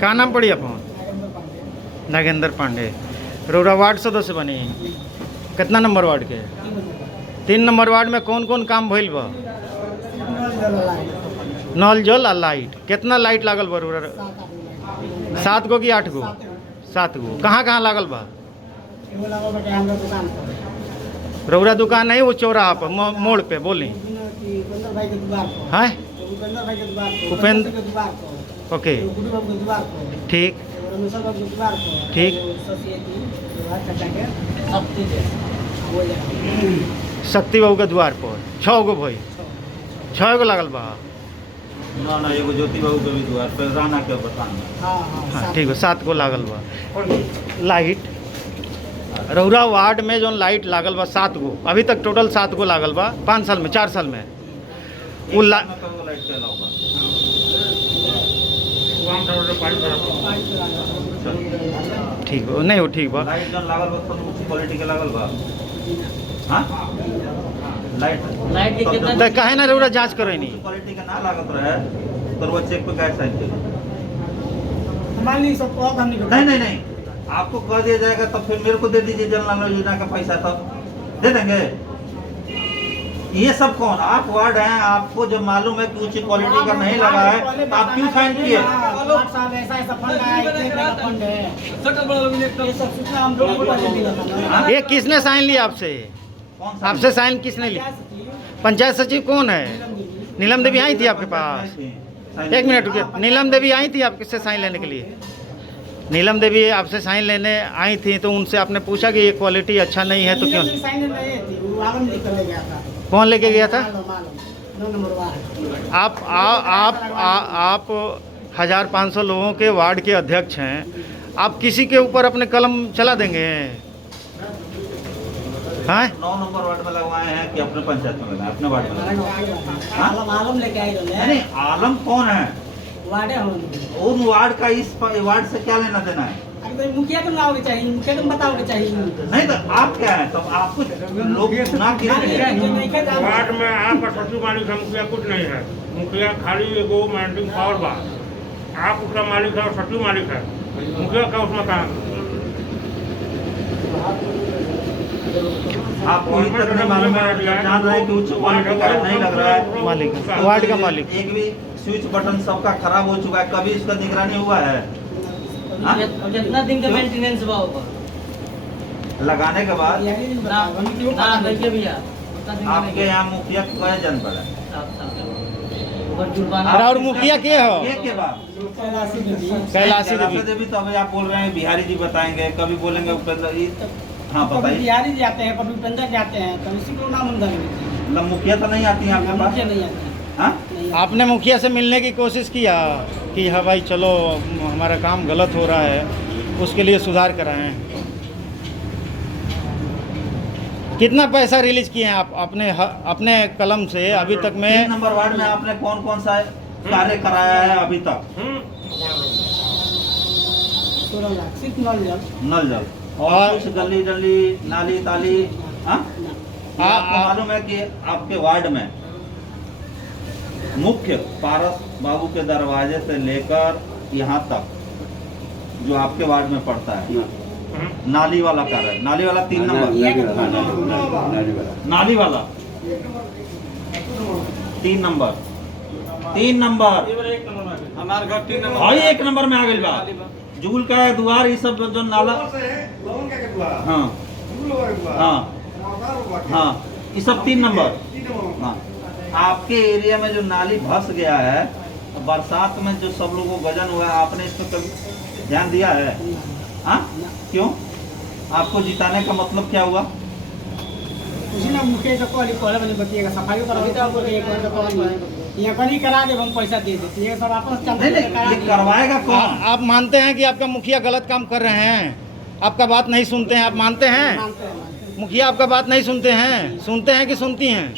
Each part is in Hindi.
क्या नाम पड़ी अपन? नागेंद्र पांडे। रउरा वार्ड सदस्य बनी, कितना नंबर वार्ड के? 3 नंबर वार्ड में कौन कौन काम भइल बा? नल जल आ लाइट। कितना लाइट लागल बा रउरा? 7 गो कि 8 गो? 7 गो। कहाँ कहाँ लागल बा? रउरा दुकान नहीं, वो चौराहा पर मोड़ पे बोली। हैं? उपेंद्र। ओके, ठीक ठीक। शक्ति बाबू के द्वार पर 6 गो भाई, 6 गो लागल बा। ना एगो ज्योति बाबू के भी द्वार पर राना के बतान। हाँ ठीक है, 7 गो लागल बा। लाइट रउरा वार्ड में जो लाइट लागल बा 7 गो, अभी तक टोटल 7 गो लागल बा 5 साल में, 4 साल में। वो लाइट चला होगा। ठीक हो नहीं हो, ठीक बा। लाइट जन लागल बा तो ऊंची क्वालिटी के लागल बा। हां लाइट तो काहे ना रउरा जांच करे नहीं? क्वालिटी का ना लागत रहे तो वो चेक पे कैसे साइन करेगा? हमारे सब को हम नहीं आपको कह दिया जाएगा तब फिर मेरे को दे दीजिए जल नल योजना का पैसा, तब दे देंगे। ये सब कौन? आप वार्ड हैं, आपको जब मालूम है कि ऊंची क्वालिटी का नहीं लगा है तो आप क्यों साइन किए? ये किसने साइन लिया आपसे? आपसे साइन किसने लिया? पंचायत सचिव कौन है? नीलम देवी आई थी आपके पास? 1 मिनट रुकिए। नीलम देवी आई थी आपसे साइन लेने के लिए? नीलम देवी आपसे साइन लेने आई थी तो उनसे आपने पूछा कि ये क्वालिटी अच्छा नहीं है तो क्यों? कौन लेके गया था? आप 1500 लोगों के वार्ड के अध्यक्ष हैं, आप किसी के ऊपर अपने कलम चला देंगे? हाँ 9 नंबर वार्ड में लगवाए हैं कि अपने पंचायत में लगाए? अपने वार्ड में आलम लेके आई नहीं, आलम कौन है? वार्ड है उन वार्ड का इस वार्ड से क्या लेना देना है? मुखिया को लाओगे चाहिए, मुखिया को बताओगे चाहिए। नहीं तो आप क्या है? तब आपको लोग ना वार्ड में आप सचिव मालिक है, मुखिया कुछ नहीं है। मुखिया खाली एगो मैनेजिंग पावर बा, आप उसका मालिक है और सचिव मालिक है। मुखिया का उसमें काम आप पूरी तरह नहीं मालूम है, जान रहे हैं कि उच्च क्वालिटी का नहीं लग रहा है। मालिक, वार्ड का मालिक। एक भी स्विच बटन सबका खराब हो चुका है, कभी इसका निगरानी हुआ है? कितना दिन का मेंटेनेंस हुआ होगा लगाने के बाद? भैया आपके यहाँ मुखिया कई जन पड़ा? और मुखिया के हो? के बाद कैलाशी देवी। तो अभी आप बोल रहे हैं बिहारी जी बताएंगे, कभी बोलेंगे उपेंद्र जी। हाँ बताइए। बिहारी जाते हैं, कभी उपेंद्र जाते हैं, तो इसी को नाम मतलब मुखिया तो नहीं आती है आपके पास? नहीं आते हैं। हाँ? आपने मुखिया से मिलने की कोशिश किया कि हाँ भाई चलो हमारा काम गलत हो रहा है, उसके लिए सुधार कराएं? कितना पैसा रिलीज किए हैं आप अपने कलम से अभी तक में? 3 नंबर वार्ड में आपने कौन कौन सा कार्य कराया है अभी तक? 16 लाख सिर्फ नल जल और कुछ गली डली नाली ताली? हाँ आपको मालूम है कि आपके वार्ड में मुख्य पारस बाबू के दरवाजे से लेकर यहाँ तक जो आपके वार्ड में पड़ता है नाली वाला कार्य, नाली वाला 3 नंबर, नाली वाला 3 नंबर, 3 नंबर हमारे घर 3 नंबर भाई 1 नंबर में आ गई बा। जूल का द्वार ये सब जो नाला, हाँ हाँ हाँ ये सब 3 नंबर। हाँ आपके एरिया में जो नाली धंस गया है, बरसात में जो सब लोगों को गजन हुआ है, आपने इस पर कभी ध्यान दिया है? हाँ क्यों? आपको जिताने का मतलब क्या हुआ? मुखिया बतिएगा सफाई करा दे, हम पैसा दे देते हैं सब आपस ये करवाएगा कौन? आप मानते हैं कि आपका मुखिया गलत काम कर रहे हैं? आपका बात नहीं सुनते हैं? आप मानते हैं मुखिया आपका बात नहीं सुनते हैं? सुनते हैं कि सुनती हैं?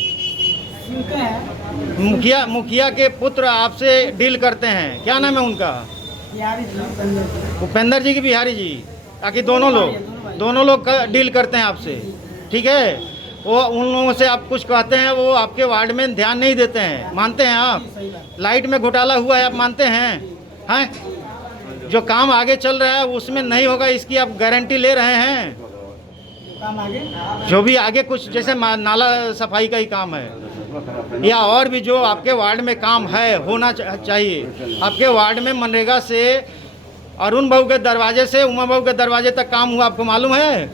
मुखिया के पुत्र आपसे डील करते हैं, क्या नाम है उनका? उपेंद्र जी की बिहारी जी, ताकि दोनों लोग डील करते हैं आपसे, ठीक है? वो उन लोगों से आप कुछ कहते हैं, वो आपके वार्ड में ध्यान नहीं देते हैं, मानते हैं आप? लाइट में घोटाला हुआ है, आप मानते हैं? हैं जो काम आगे चल रहा है उसमें नहीं होगा, इसकी आप गारंटी ले रहे हैं? काम आगे जो भी आगे कुछ जैसे नाला सफाई का ही काम है या और भी जो आपके वार्ड में काम है होना चाहिए। आपके वार्ड में मनरेगा से अरुण बाबू के दरवाजे से उमा बाबू के दरवाजे तक काम हुआ, आपको मालूम है?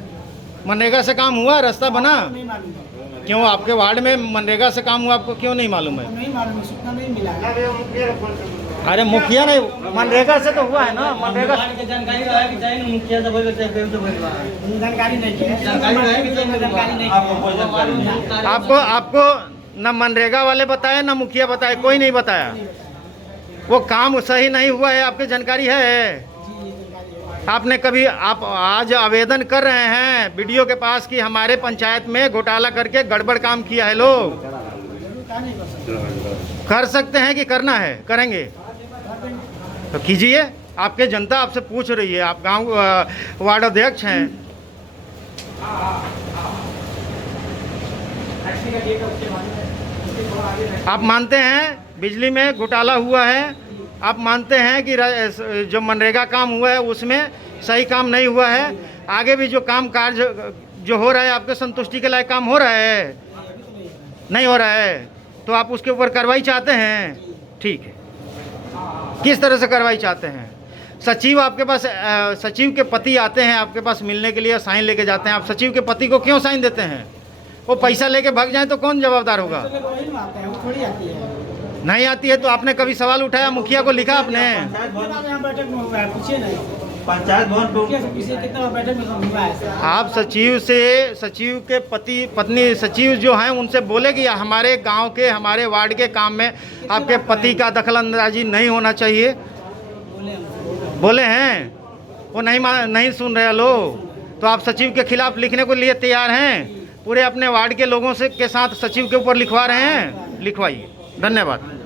मनरेगा से काम हुआ, रास्ता बना? नहीं मालूम है। क्यों आपके वार्ड में मनरेगा से काम हुआ, आपको क्यों नहीं मालूम है? नहीं मालूम है, सूचना नहीं मिला है। अरे मुखिया नहीं, मनरेगा से तो हुआ है ना। मनरेगा की जानकारी रहा है कि चाहिए मुखिया से बोल सकते हैं, तो बोल जानकारी नहीं है। जानकारी है कि जानकारी नहीं आपको कोई जानकारी नहीं? आपको न मनरेगा वाले बताए न मुखिया बताए, कोई नहीं बताया। वो काम सही नहीं हुआ है, आपकी जानकारी है? आपने कभी आप आज आवेदन कर रहे हैं बीडीओ के पास कि हमारे पंचायत में घोटाला करके गड़बड़ काम किया है लोग? कर सकते हैं कि करना है? करेंगे तो कीजिए। आपके जनता आपसे पूछ रही है, आप गांव वार्ड अध्यक्ष हैं। आप मानते हैं बिजली में घोटाला हुआ है, आप मानते हैं कि जो मनरेगा काम हुआ है उसमें सही काम नहीं हुआ है, आगे भी जो काम कार्य जो हो रहा है आपके संतुष्टि के लायक काम हो रहा है? नहीं हो रहा है, तो आप उसके ऊपर कार्रवाई चाहते हैं? ठीक है, किस तरह से कार्रवाई चाहते हैं? सचिव आपके पास सचिव के पति आते हैं आपके पास मिलने के लिए, साइन लेके जाते हैं, आप सचिव के पति को क्यों साइन देते हैं? वो पैसा लेके भाग जाए तो कौन जवाबदार होगा? थोड़ी आती है। नहीं आती है तो आपने कभी सवाल उठाया? मुखिया को लिखा आपने? बैठक में हुआ है, पूछिए नहीं। पंचायत भवन मुखिया से पूछिए कितना बैठक में हुआ है। आप सचिव के पति पत्नी सचिव जो हैं उनसे बोले कि हमारे गांव के हमारे वार्ड के काम में आपके पति का दखलंदाजी नहीं होना चाहिए। बोले हैं, वो नहीं सुन रहे लोग। तो आप सचिव के खिलाफ लिखने को लिए तैयार हैं? पूरे अपने वार्ड के लोगों से के साथ सचिव के ऊपर लिखवा रहे हैं? लिखवाइए। धन्यवाद।